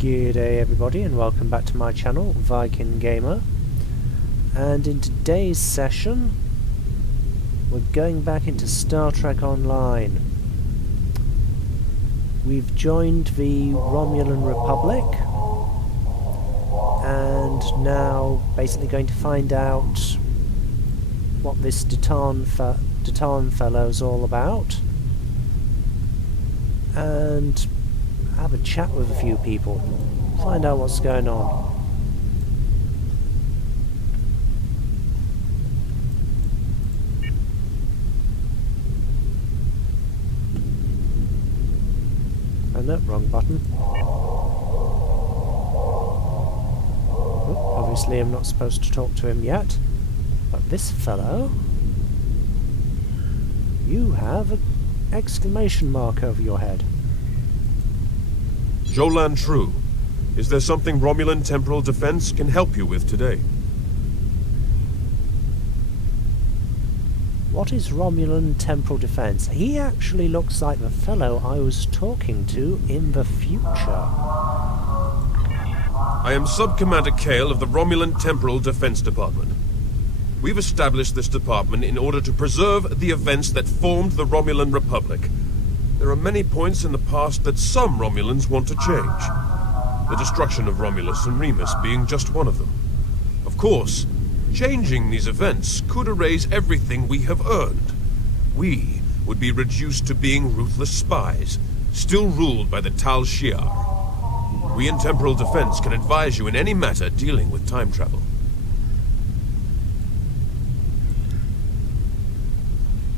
G'day everybody and welcome back to my channel, Viking Gamer. And in today's session we're going back into Star Trek Online. We've joined the Romulan Republic and now basically going to find out what this Detan fellow's all about and have a chat with a few people, find out what's going on. Oh no, wrong button. Oh, obviously I'm not supposed to talk to him yet, but this fellow, you have an exclamation mark over your head. Romulan True, is there something Romulan Temporal Defense can help you with today? What is Romulan Temporal Defense? He actually looks like the fellow I was talking to in the future. I am Sub-Commander Kale of the Romulan Temporal Defense Department. We've established this department in order to preserve the events that formed the Romulan Republic. There are many points in the past that some Romulans want to change. The destruction of Romulus and Remus being just one of them. Of course, changing these events could erase everything we have earned. We would be reduced to being ruthless spies, still ruled by the TallHsia. We in Temporal Defense can advise you in any matter dealing with time travel.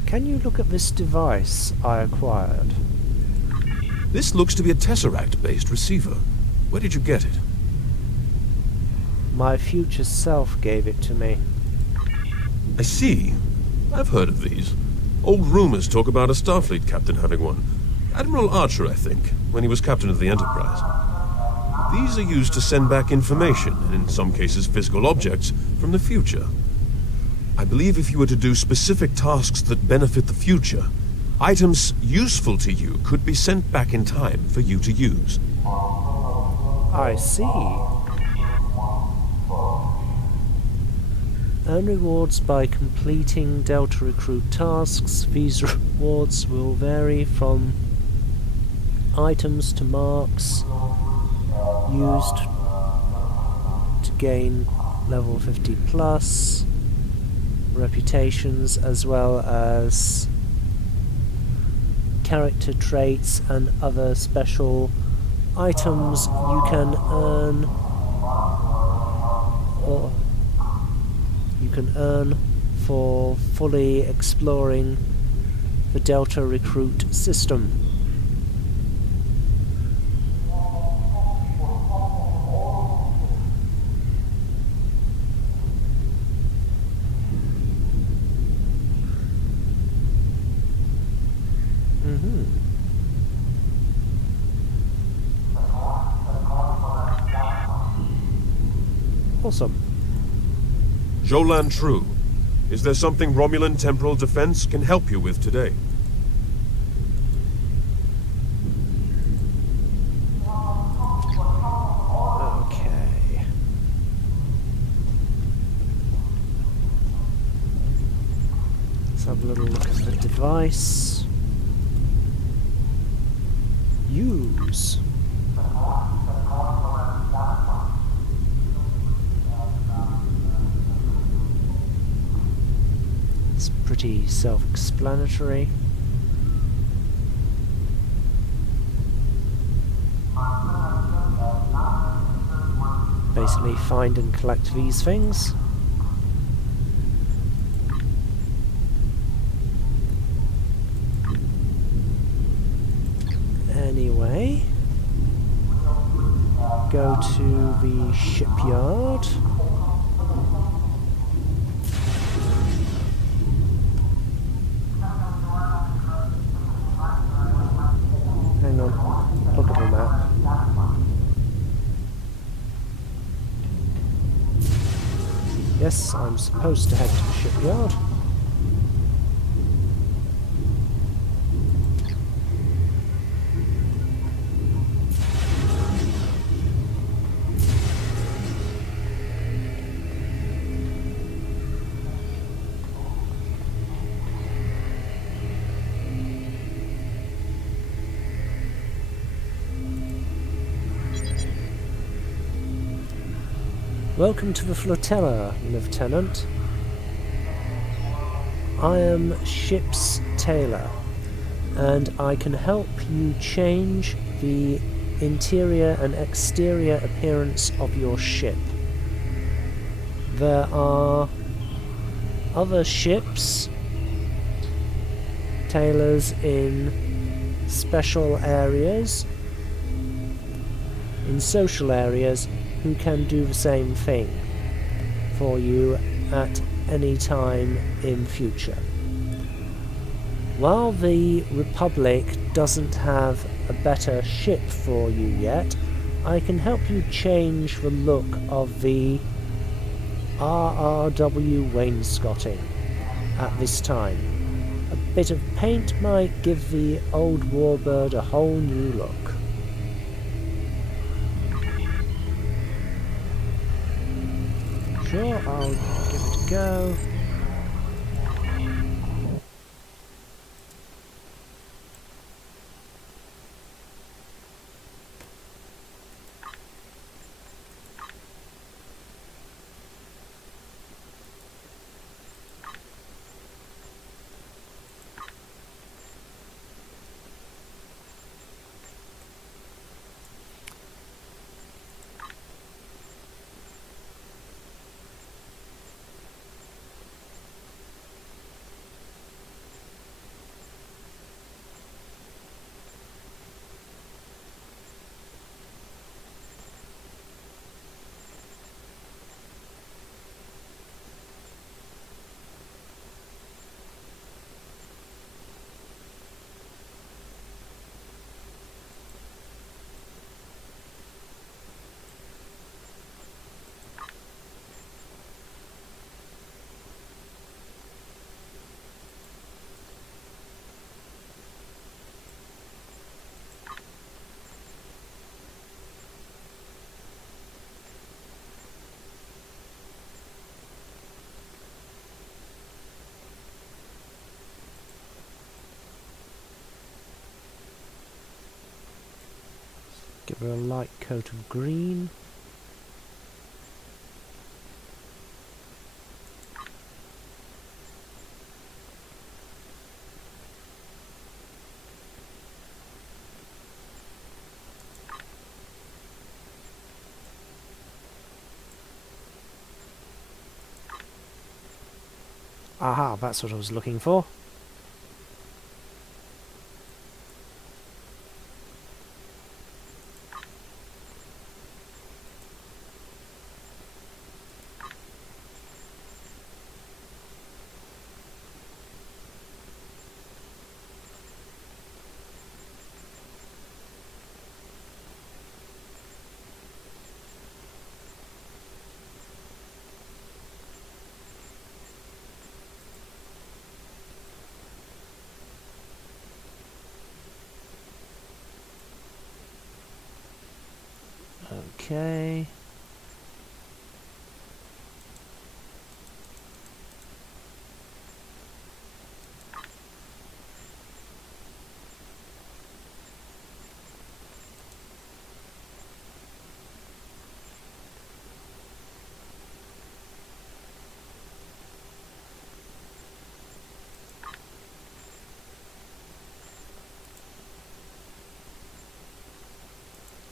Can you look at this device I acquired? This looks to be a Tesseract-based receiver. Where did you get it? My future self gave it to me. I see. I've heard of these. Old rumors talk about a Starfleet captain having one. Admiral Archer, I think, when he was captain of the Enterprise. These are used to send back information, and in some cases physical objects, from the future. I believe if you were to do specific tasks that benefit the future, items useful to you could be sent back in time for you to use. I see. Earn rewards by completing Delta Recruit tasks. These rewards will vary from items to marks used to gain level 50 plus. Reputations, as well as character traits and other special items you can earn, or you can earn for fully exploring the Delta Recruit system. Awesome. Romulan True, is there something Romulan Temporal Defense can help you with today? Okay. Let's have a little look at the device. Use. It's pretty self-explanatory. Basically find and collect these things. Anyway, go to the shipyard. Hang on, look at the map. Yes, I'm supposed to head to the shipyard. Welcome to the flotilla, Lieutenant. I am ship's tailor, and I can help you change the interior and exterior appearance of your ship. There are other ships, tailors in special areas, in social areas, who can do the same thing for you at any time in future. While the Republic doesn't have a better ship for you yet, I can help you change the look of the RRW wainscoting at this time. A bit of paint might give the old warbird a whole new look. Sure, I'll give it a go. Give her a light coat of green. Aha, that's what I was looking for. Okay.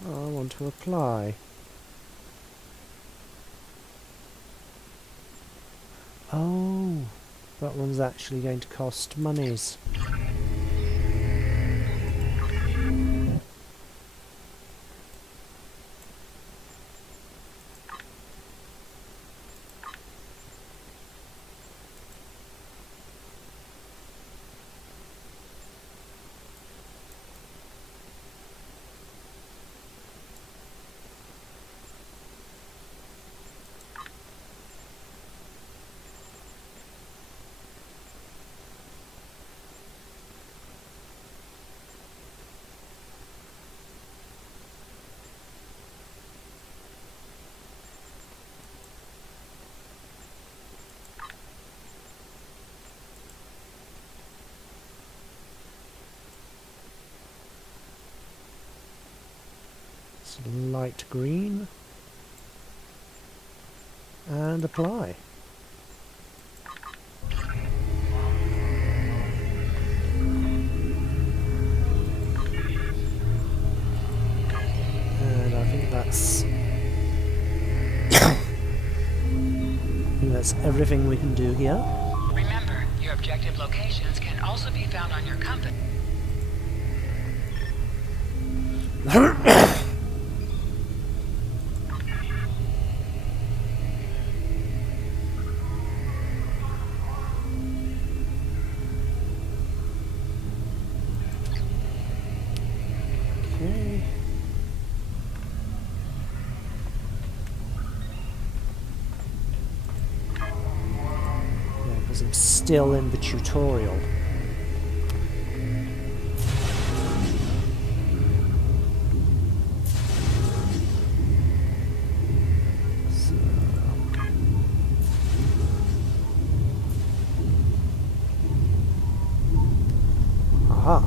I want to apply. Oh, that one's actually going to cost monies. It's light green. And apply. And I think that's everything we can do here. Remember, your objective locations can also be found on your compass. Okay. Yeah, because I'm still in the tutorial. Aha!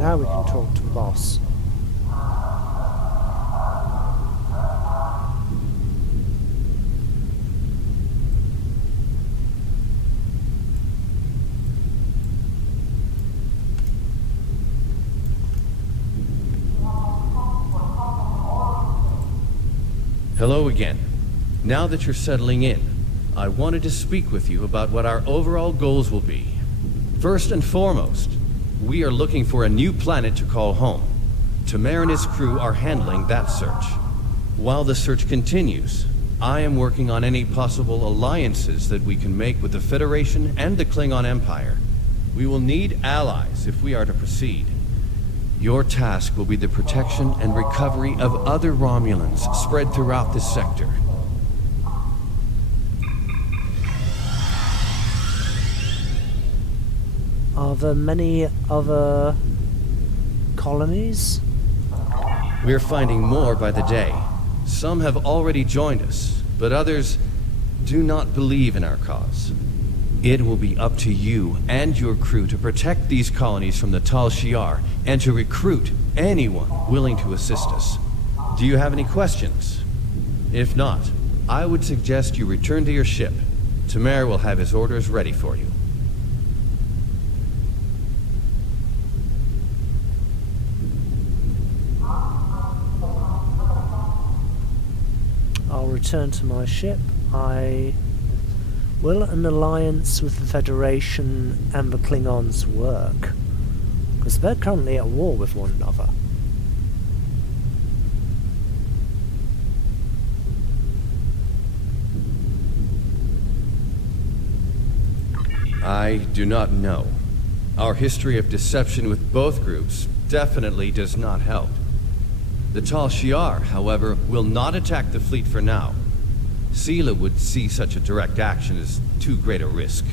Now we can talk to the boss. Hello again. Now that you're settling in, I wanted to speak with you about what our overall goals will be. First and foremost, we are looking for a new planet to call home. Tamer and his crew are handling that search. While the search continues, I am working on any possible alliances that we can make with the Federation and the Klingon Empire. We will need allies if we are to proceed. Your task will be the protection and recovery of other Romulans spread throughout this sector. Are there many other colonies? We're finding more by the day. Some have already joined us, but others do not believe in our cause. It will be up to you and your crew to protect these colonies from the TallHsia and to recruit anyone willing to assist us. Do you have any questions? If not, I would suggest you return to your ship. Tamer will have his orders ready for you. I'll return to my ship. Will an alliance with the Federation and the Klingons work? Because they're currently at war with one another. I do not know. Our history of deception with both groups definitely does not help. The TallHsia, however, will not attack the fleet for now. Sela would see such a direct action as too great a risk.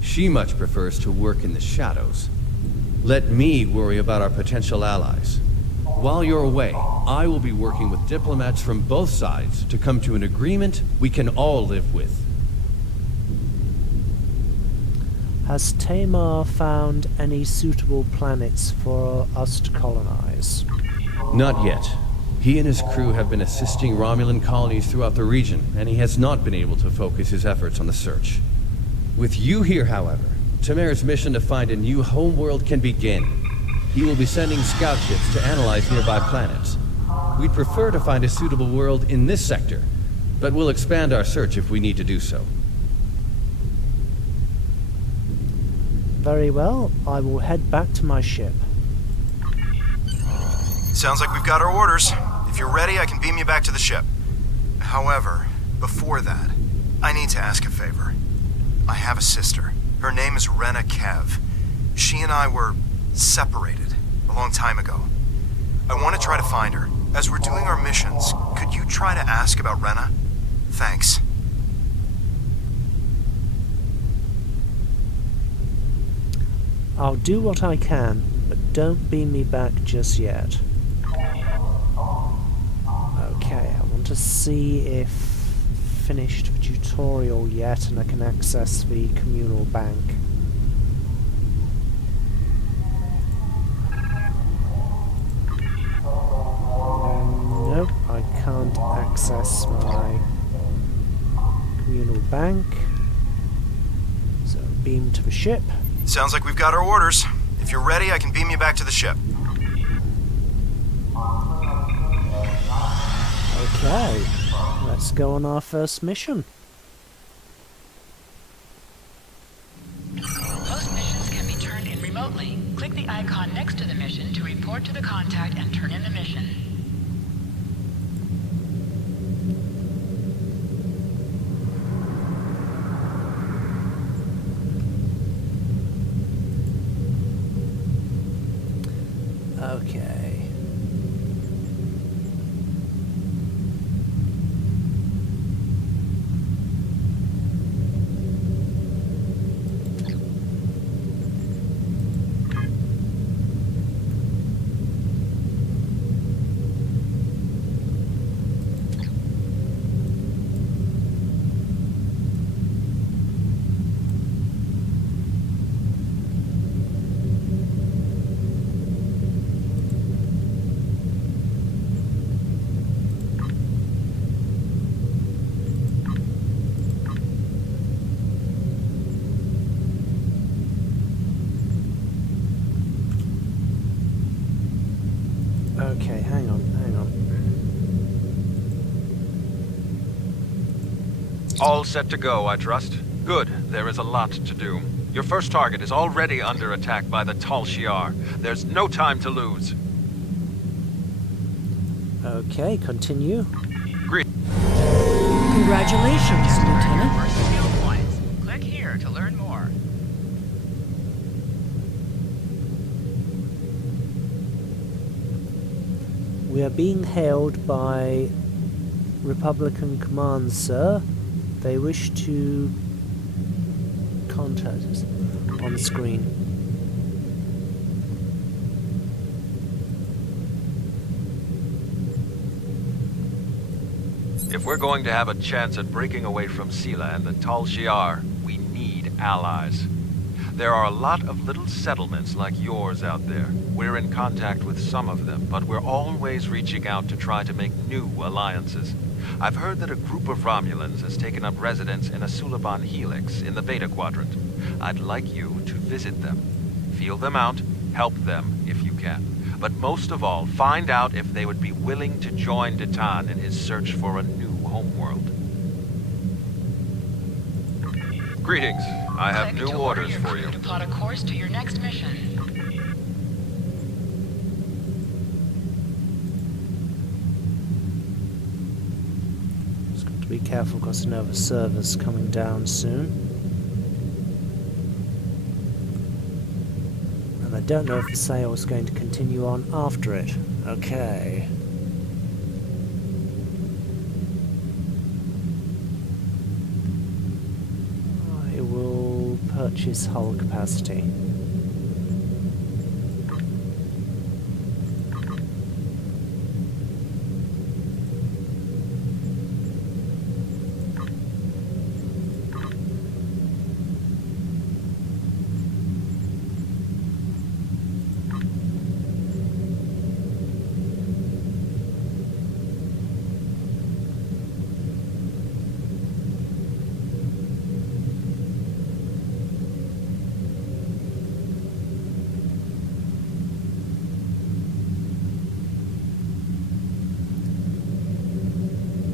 She much prefers to work in the shadows. Let me worry about our potential allies. While you're away, I will be working with diplomats from both sides to come to an agreement we can all live with. Has Tamar found any suitable planets for us to colonize? Not yet. He and his crew have been assisting Romulan colonies throughout the region, and he has not been able to focus his efforts on the search. With you here, however, Tamer's mission to find a new homeworld can begin. He will be sending scout ships to analyze nearby planets. We'd prefer to find a suitable world in this sector, but we'll expand our search if we need to do so. Very well, I will head back to my ship. Sounds like we've got our orders. If you're ready, I can beam you back to the ship. However, before that, I need to ask a favor. I have a sister. Her name is Rena Kev. She and I were separated a long time ago. I want to try to find her. As we're doing our missions, could you try to ask about Rena? Thanks. I'll do what I can, but don't beam me back just yet. Okay, I want to see if finished the tutorial yet and I can access the communal bank. Nope, I can't access my communal bank. So beam to the ship. Sounds like we've got our orders. If you're ready, I can beam you back to the ship. Okay, let's go on our first mission. Most missions can be turned in remotely. Click the icon next to the mission to report to the contact and turn in the mission. Okay. Okay, hang on. All set to go, I trust? Good. There is a lot to do. Your first target is already under attack by the TallHsia. There's no time to lose. Okay, continue. Congratulations, Lieutenant. For skill points, click here to learn more. We are being hailed by Republican Command, sir. They wish to contact us on screen. If we're going to have a chance at breaking away from Sela and the TallHsia, we need allies. There are a lot of little settlements like yours out there. We're in contact with some of them, but we're always reaching out to try to make new alliances. I've heard that a group of Romulans has taken up residence in a Suliban helix in the Beta Quadrant. I'd like you to visit them. Feel them out, help them if you can. But most of all, find out if they would be willing to join Detan in his search for a new homeworld. Greetings. I have Click new to order orders your for crew you. to plot a course to your next mission. Just got to be careful because I know the server's coming down soon. And I don't know if the sale is going to continue on after it. Okay. I will purchase hull capacity.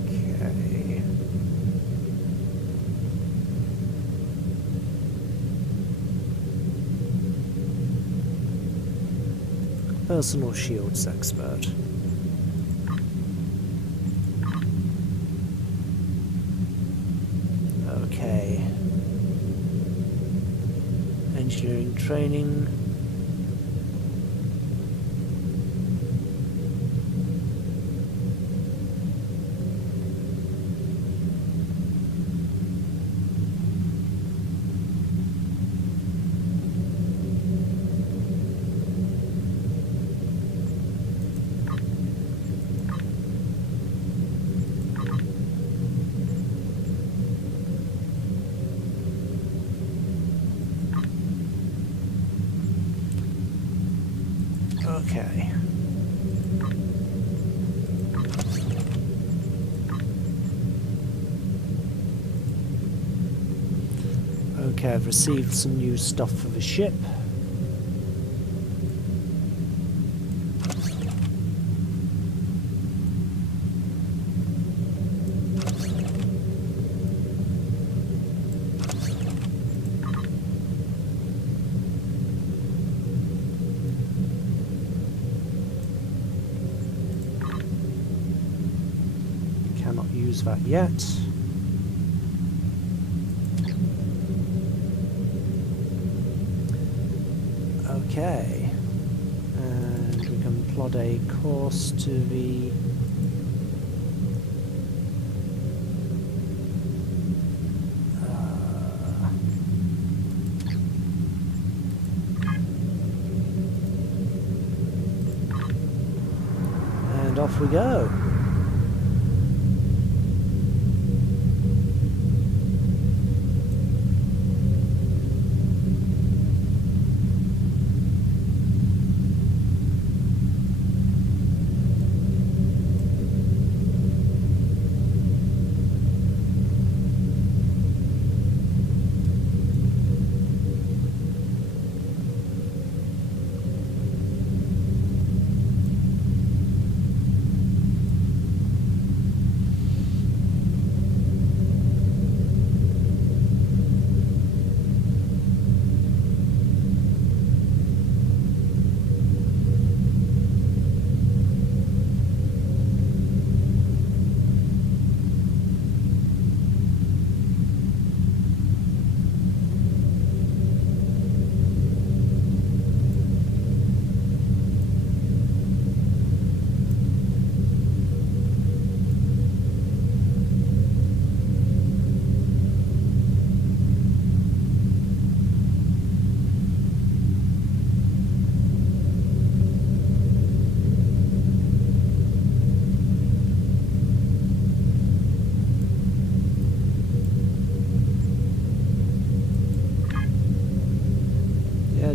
Okay. Personal shields expert. Okay. Engineering training. Okay. Okay, I've received some new stuff for the ship. Cannot use that yet. Okay, and we can plot a course to the and off we go.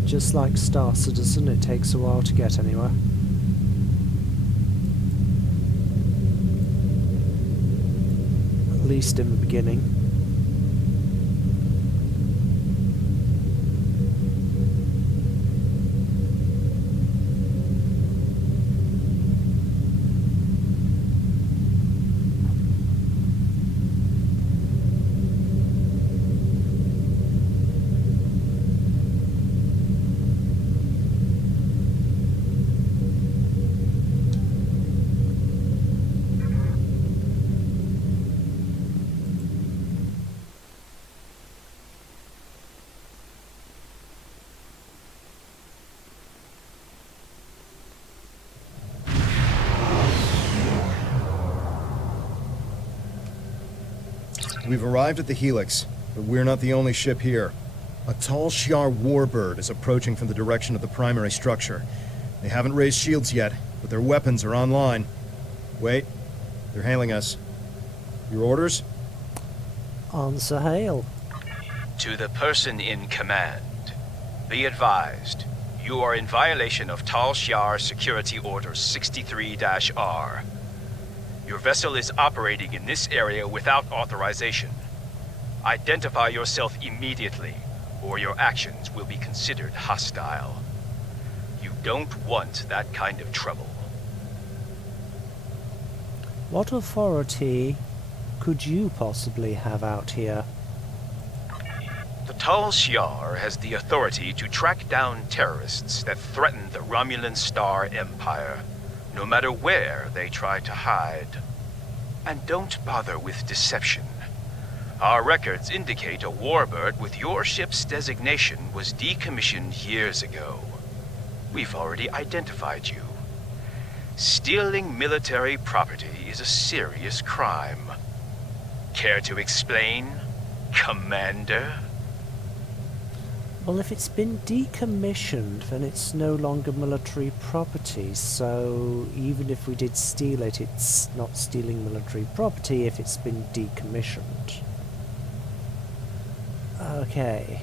Just like Star Citizen, it takes a while to get anywhere. At least in the beginning. We've arrived at the Helix, but we're not the only ship here. A TallHsia warbird is approaching from the direction of the primary structure. They haven't raised shields yet, but their weapons are online. Wait, they're hailing us. Your orders? Answer hail. To the person in command, be advised, you are in violation of TallHsia Security Order 63-R. Your vessel is operating in this area without authorization. Identify yourself immediately, or your actions will be considered hostile. You don't want that kind of trouble. What authority could you possibly have out here? The TallHsia has the authority to track down terrorists that threaten the Romulan Star Empire, no matter where they try to hide. And don't bother with deception. Our records indicate a warbird with your ship's designation was decommissioned years ago. We've already identified you. Stealing military property is a serious crime. Care to explain, Commander? Well, if it's been decommissioned, then it's no longer military property, so even if we did steal it, it's not stealing military property if it's been decommissioned. Okay.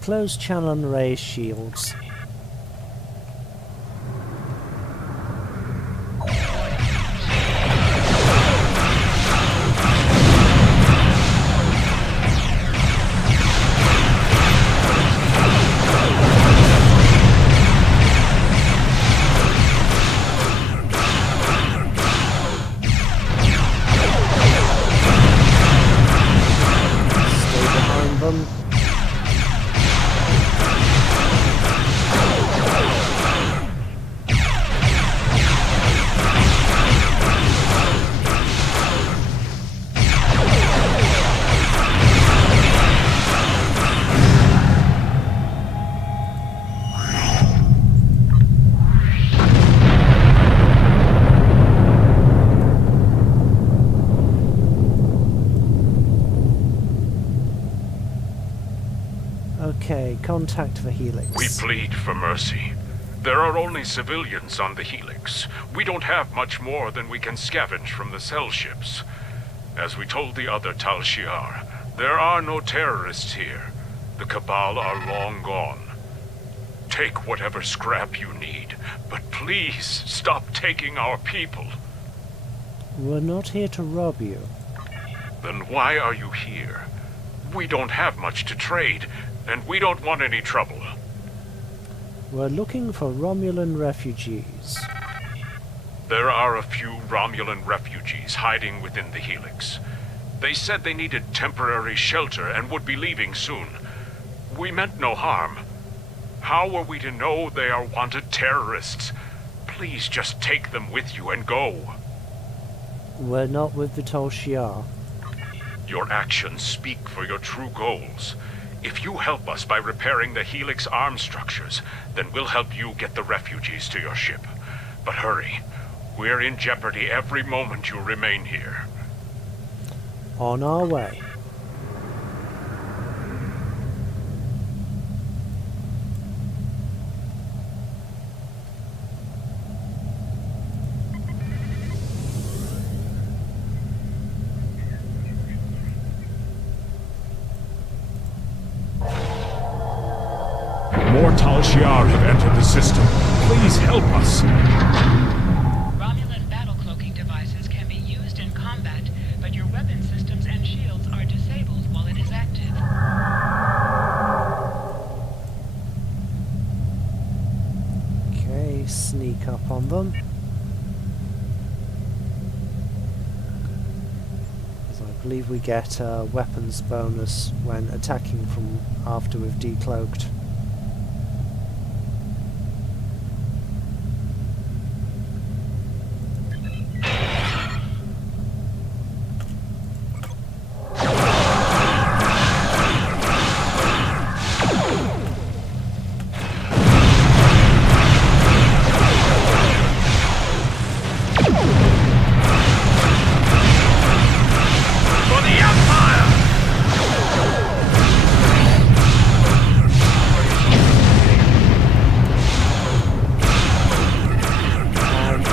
Close channel and raise shields. Okay, contact the Helix. We plead for mercy. There are only civilians on the Helix. We don't have much more than we can scavenge from the cell ships. As we told the other TallHsia, there are no terrorists here. The Cabal are long gone. Take whatever scrap you need, but please stop taking our people. We're not here to rob you. Then why are you here? We don't have much to trade, and we don't want any trouble. We're looking for Romulan refugees. There are a few Romulan refugees hiding within the Helix. They said they needed temporary shelter and would be leaving soon. We meant no harm. How were we to know they are wanted terrorists? Please just take them with you and go. We're not with the TallHsia. Your actions speak for your true goals. If you help us by repairing the Helix arm structures, then we'll help you get the refugees to your ship. But hurry. We're in jeopardy every moment you remain here. On our way. More TallHsia have entered the system. Please help us. Romulan battle cloaking devices can be used in combat, but your weapon systems and shields are disabled while it is active. Okay, sneak up on them. Because I believe we get a weapons bonus when attacking from after we've decloaked.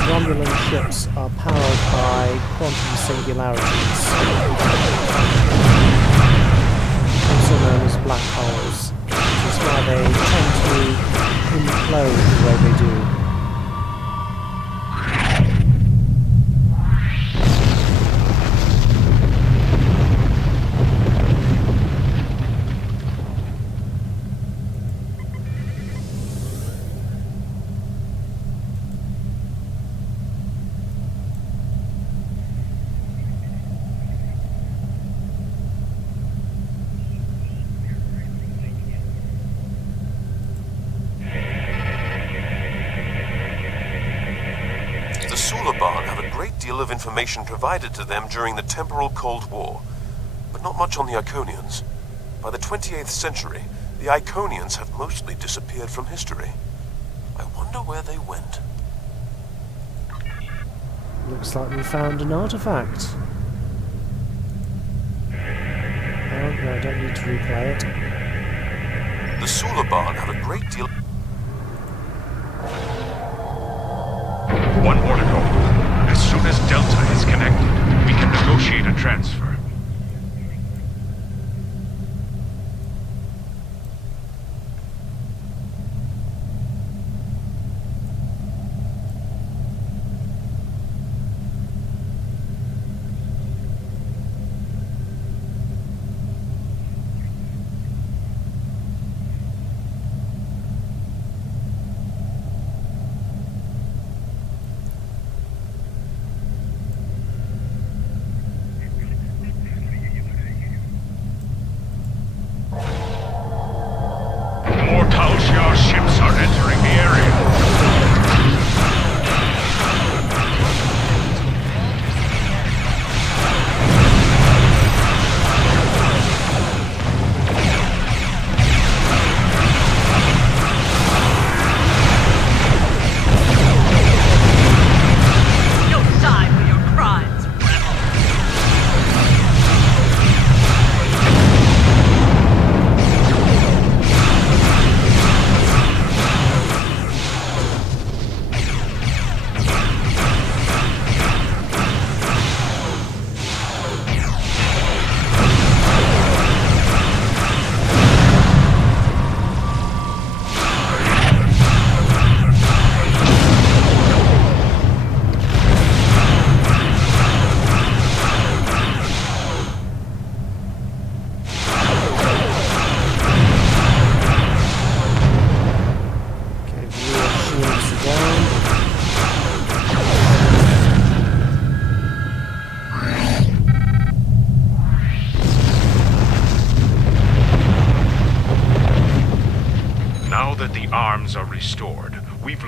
Romulan ships are powered by quantum singularities, also known as black holes, which is why they tend to implode the way they do. Have a great deal of information provided to them during the temporal Cold War, but not much on the Iconians. By the 28th century, the Iconians have mostly disappeared from history. I wonder where they went. Looks like we found an artifact. Oh, no, I don't need to replay it. The Sulaban have a great deal... One more to go. As soon as Delta is connected, we can negotiate a transfer.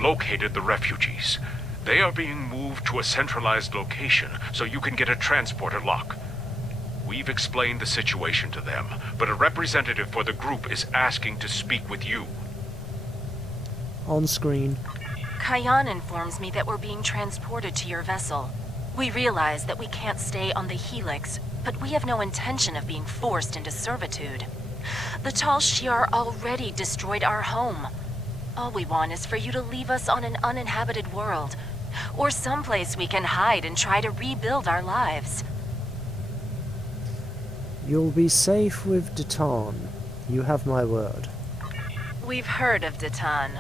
located the refugees. They are being moved to a centralized location so you can get a transporter lock. We've explained the situation to them, but a representative for the group is asking to speak with you. On screen. Kayan informs me that we're being transported to your vessel. We realize that we can't stay on the Helix, but we have no intention of being forced into servitude. The TallHsia already destroyed our home. All we want is for you to leave us on an uninhabited world, or someplace we can hide and try to rebuild our lives. You'll be safe with Datan. You have my word. We've heard of Datan.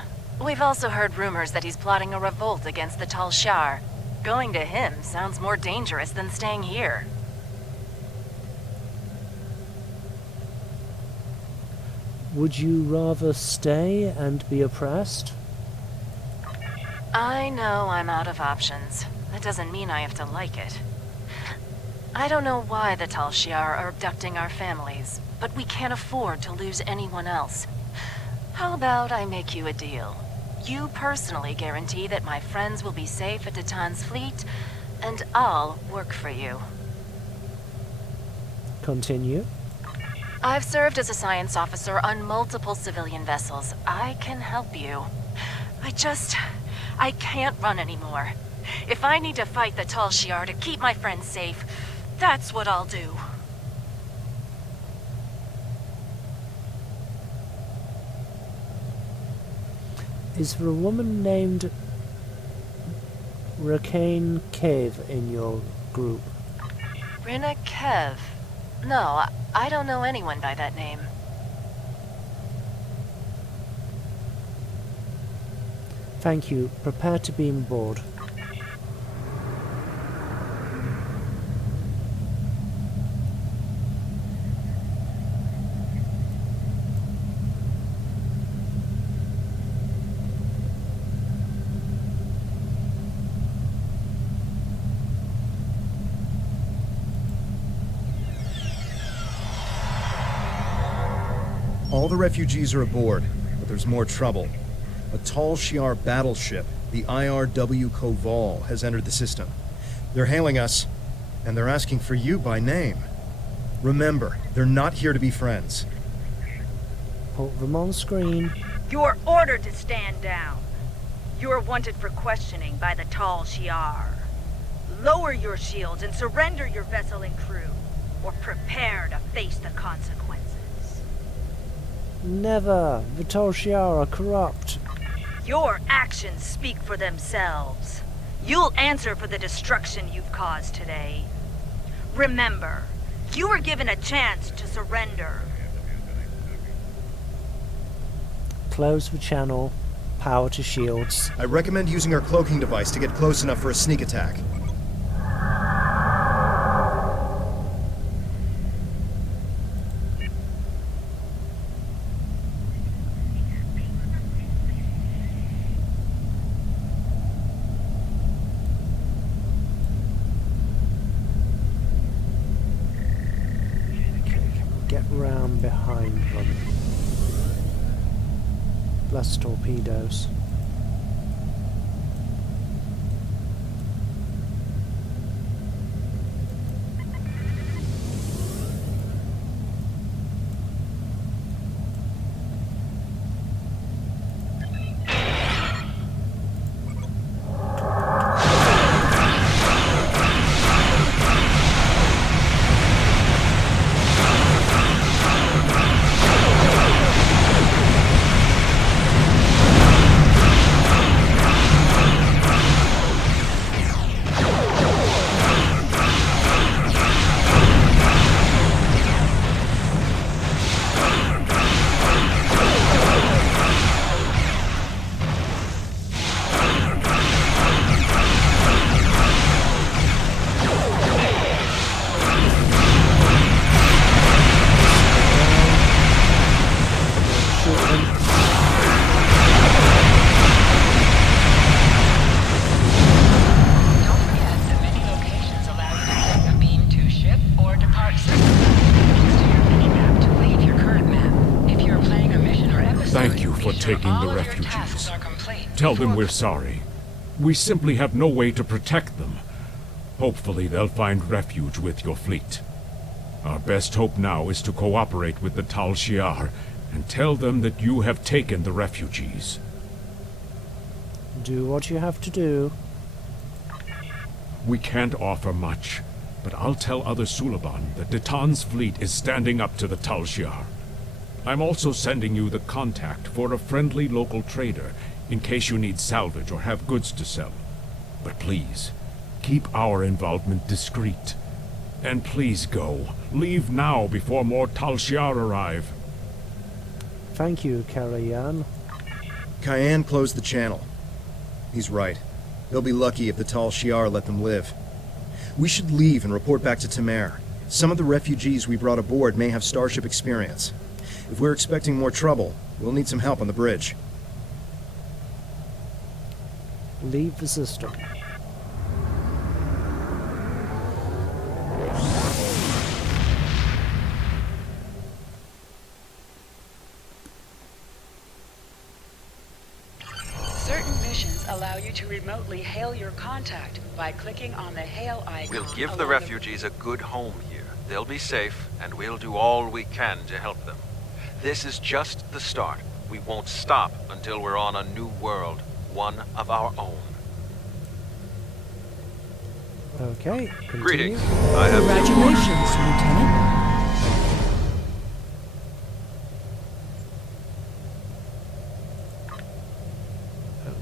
We've also heard rumors that he's plotting a revolt against the TallHsia. Going to him sounds more dangerous than staying here. Would you rather stay and be oppressed? I know I'm out of options. That doesn't mean I have to like it. I don't know why the TallHsia are abducting our families, but we can't afford to lose anyone else. How about I make you a deal? You personally guarantee that my friends will be safe at Datan's fleet, and I'll work for you. Continue. I've served as a science officer on multiple civilian vessels. I can help you. I can't run anymore. If I need to fight the TallHsia to keep my friends safe, that's what I'll do. Is there a woman named Rakane Cave in your group? Rina Kev? No, I don't know anyone by that name. Thank you. Prepare to beam board. All the refugees are aboard, but there's more trouble. A TallHsia battleship, the IRW Koval, has entered the system. They're hailing us, and they're asking for you by name. Remember, they're not here to be friends. Put them on screen. You are ordered to stand down. You are wanted for questioning by the TallHsia. Lower your shields and surrender your vessel and crew, or prepare to face the consequences. Never! The TallHsia are corrupt. Your actions speak for themselves. You'll answer for the destruction you've caused today. Remember, you were given a chance to surrender. Close the channel. Power to shields. I recommend using our cloaking device to get close enough for a sneak attack. Get round behind them. Less torpedoes. Thank you for taking the refugees. Tell them we're sorry. We simply have no way to protect them. Hopefully they'll find refuge with your fleet. Our best hope now is to cooperate with the TallHsia and tell them that you have taken the refugees. Do what you have to do. We can't offer much, but I'll tell other Suliban that Ditan's fleet is standing up to the TallHsia. I'm also sending you the contact for a friendly local trader in case you need salvage or have goods to sell. But please, keep our involvement discreet. And please go. Leave now before more TallHsia arrive. Thank you, Karayan. Cayenne closed the channel. He's right. They'll be lucky if the TallHsia let them live. We should leave and report back to Tamer. Some of the refugees we brought aboard may have starship experience. If we're expecting more trouble, we'll need some help on the bridge. Leave the system. Certain missions allow you to remotely hail your contact by clicking on the hail icon. We'll give the refugees a good home here. They'll be safe, and we'll do all we can to help them. This is just the start. We won't stop until we're on a new world, one of our own. Okay, continue. Greetings. I have Congratulations, Lieutenant.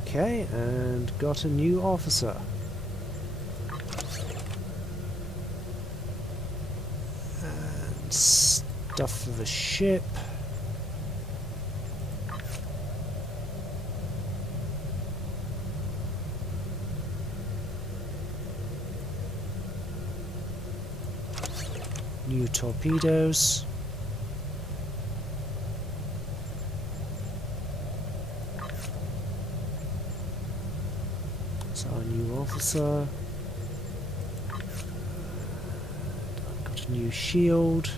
Okay, and got a new officer. And stuff for the ship. New torpedoes. That's our new officer. I've got a new shield.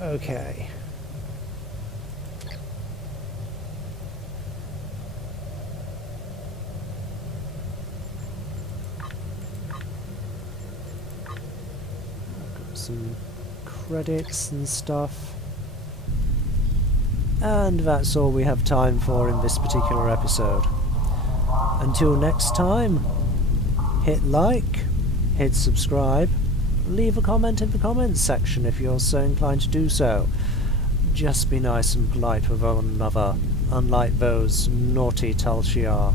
Okay. I've got some credits and stuff. And that's all we have time for in this particular episode. Until next time, hit like, hit subscribe, leave a comment in the comments section if you're so inclined to do so. Just be nice and polite with one another, unlike those naughty TallHsia.